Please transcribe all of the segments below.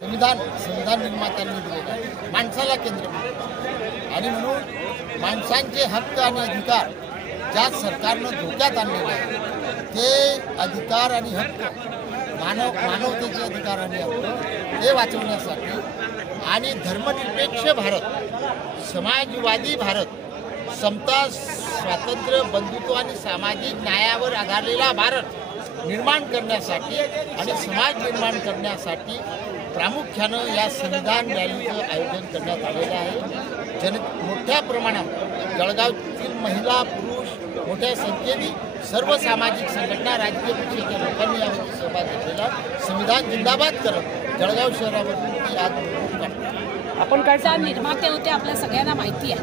संविधान निर्मात्यांनी दिलेलं आहे, माणसाला केंद्र आणि म्हणून माणसांचे हक्क आणि अधिकार ज्या सरकारनं धोक्यात आणलेले आहेत ते अधिकार आणि हक्क मानवतेचे अधिकार आणि हक्क ते वाचवण्यासाठी आणि धर्मनिरपेक्ष भारत, समाजवादी भारत, समता, स्वातंत्र्य, बंधुत्व आणि सामाजिक न्यायावर आधारलेला भारत निर्माण करण्यासाठी आणि समाज निर्माण करण्यासाठी प्रामुख्यानं या संविधान रॅलीचं आयोजन करण्यात आलेलं आहे। मोठ्या प्रमाणात जळगावतील महिला, पुरुष मोठ्या संख्येने सर्व सामाजिक संघटना, राजकीय पक्षाच्या लोकांनी यामध्ये सहभाग घेतलेला। संविधान जिंदाबाद करत जळगाव शहरामधून ती आज आपण काय निर्माते होते आपल्या सगळ्यांना माहिती आहे।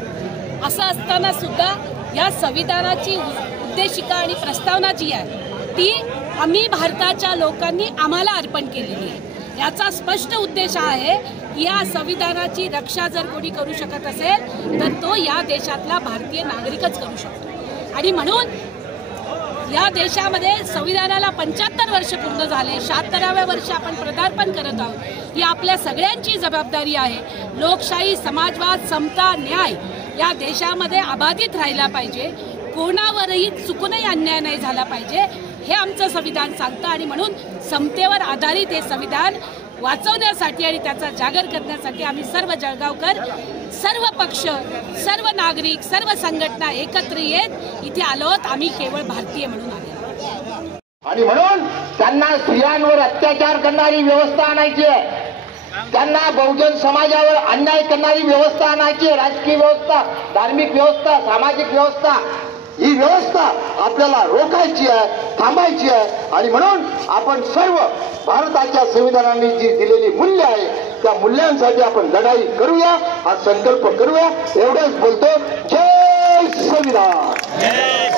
असं असताना सुद्धा या संविधानाची उद्देशिका आणि प्रस्तावना जी आहे ती आम्ही भारताच्या लोकांनी आम्हाला अर्पण केलेली आहे। याचा स्पष्ट उद्देश आहे की या संविधानाची रक्षा जर कोणी करू शकत असेल तर तो या देशातला भारतीय नागरिकच करू शकतो। आणि म्हणून या देशामध्ये संविधानाला 75 वर्ष पूर्ण झाले, 76व्या वर्षी आपण पदार्पण करत आहोत। ही आपल्या सगळ्यांची जबाबदारी आहे। लोकशाही, समाजवाद, समता, न्याय या देशामध्ये अबाधित राहिला पाहिजे, कोणावरही चुकूनही अन्याय नाही झाला पाहिजे हे आमचं संविधान सांगतं। आणि म्हणून समतेवर आधारित हे संविधान वाचवण्यासाठी आणि त्याचा जागर करण्यासाठी आम्ही सर्व जळगावकर, सर्व पक्ष, सर्व नागरिक, सर्व संघटना एकत्र येत इथे आलोत। आम्ही केवळ भारतीय म्हणून आलो आणि म्हणून त्यांना स्त्रियांवर अत्याचार करणारी व्यवस्था आणायची आहे, त्यांना बहुजन समाजावर अन्याय करणारी व्यवस्था आणायची आहे। राजकीय व्यवस्था, धार्मिक व्यवस्था, सामाजिक व्यवस्था, ही व्यवस्था आपल्याला रोखायची आहे, थांबायची आहे। आणि म्हणून आपण सर्व भारताच्या संविधानाने जी दिलेली मूल्य आहे त्या मूल्यांसाठी आपण लढाई करूया, हा संकल्प करूया। एवढंच बोलतो। जय संविधान, जय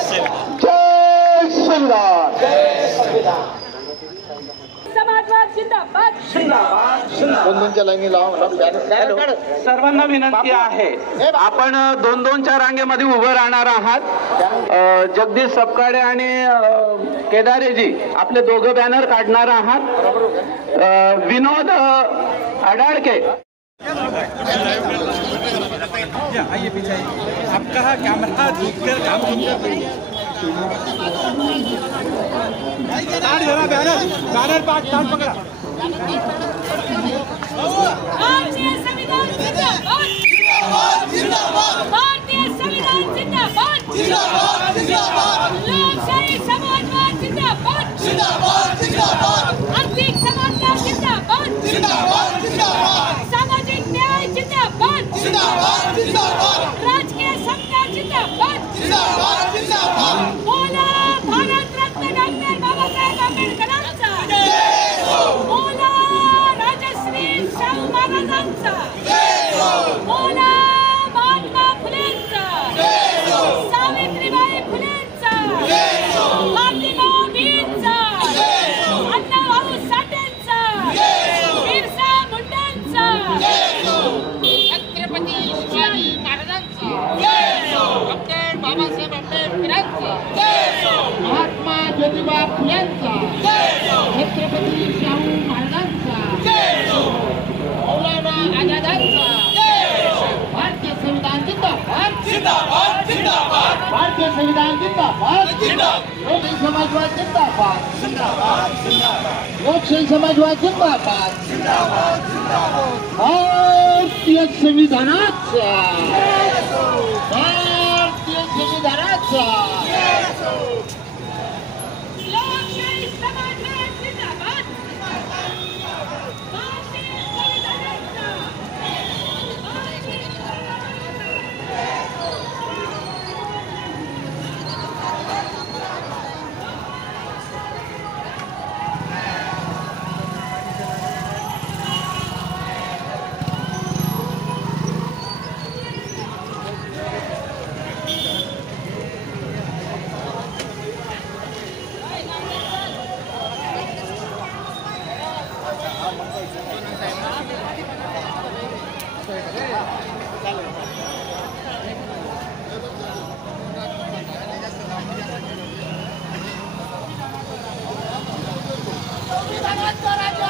संविधान, जय संविधान। समाजवाद जिंदाबाद, दोन-दोनच्या लाईनी लावा। सर्वांना विनंती आहे, आपण 2-2च्या रांगेमध्ये उभं राहणार आहात। जगदीश सपकाळे आणि केदारेजी आपले दोघं बॅनर काढणार आहात। विनोद अडाळके आपका कैमरा देखकर काम बैनर पकड़ा। भारतीय संविधान जिंदाबाद, भारतीय संविधान जिंदाबाद, लोकशाही, समाजवाद जिंदाबाद, आर्थिक समानता जिंदाबाद, सामाजिक न्याय जिंदाबाद, राजकीय समता जिंदाबाद। बोला भारतरत्न डॉक्टर बाबासाहेब आंबेडकरांचा, बोला राजश्री शाहू महाराजांचा, बोला महात्मा फुलेंचा, सावित्रीबाई फुलेंचा, मातीभाऊ बींचा, अण्णाभाऊ साठेंचा, बिरसा मुंडांचा, छत्रपती शिवाजी महाराजांचा, डॉक्टर बाबासाहेब आंबेडकरांचा, महात्मा ज्योतिबा फुलेंचा, छत्रपती शाहू महाराजांचा, मौलाना आझादांचा, भारतीय संविधान जिंदाबाद, भारतीय संविधान जिंदाबाद, लोकशाही समाजवाद जिंदाबाद, लोकशाही समाजवाद जिंदाबाद, भारतीय संविधानाचा, भारतीय संविधानाचा, लोकशाही समाजवाद जिंदाबाद, भारतीय संविधानाचा, संविधानाचा राजा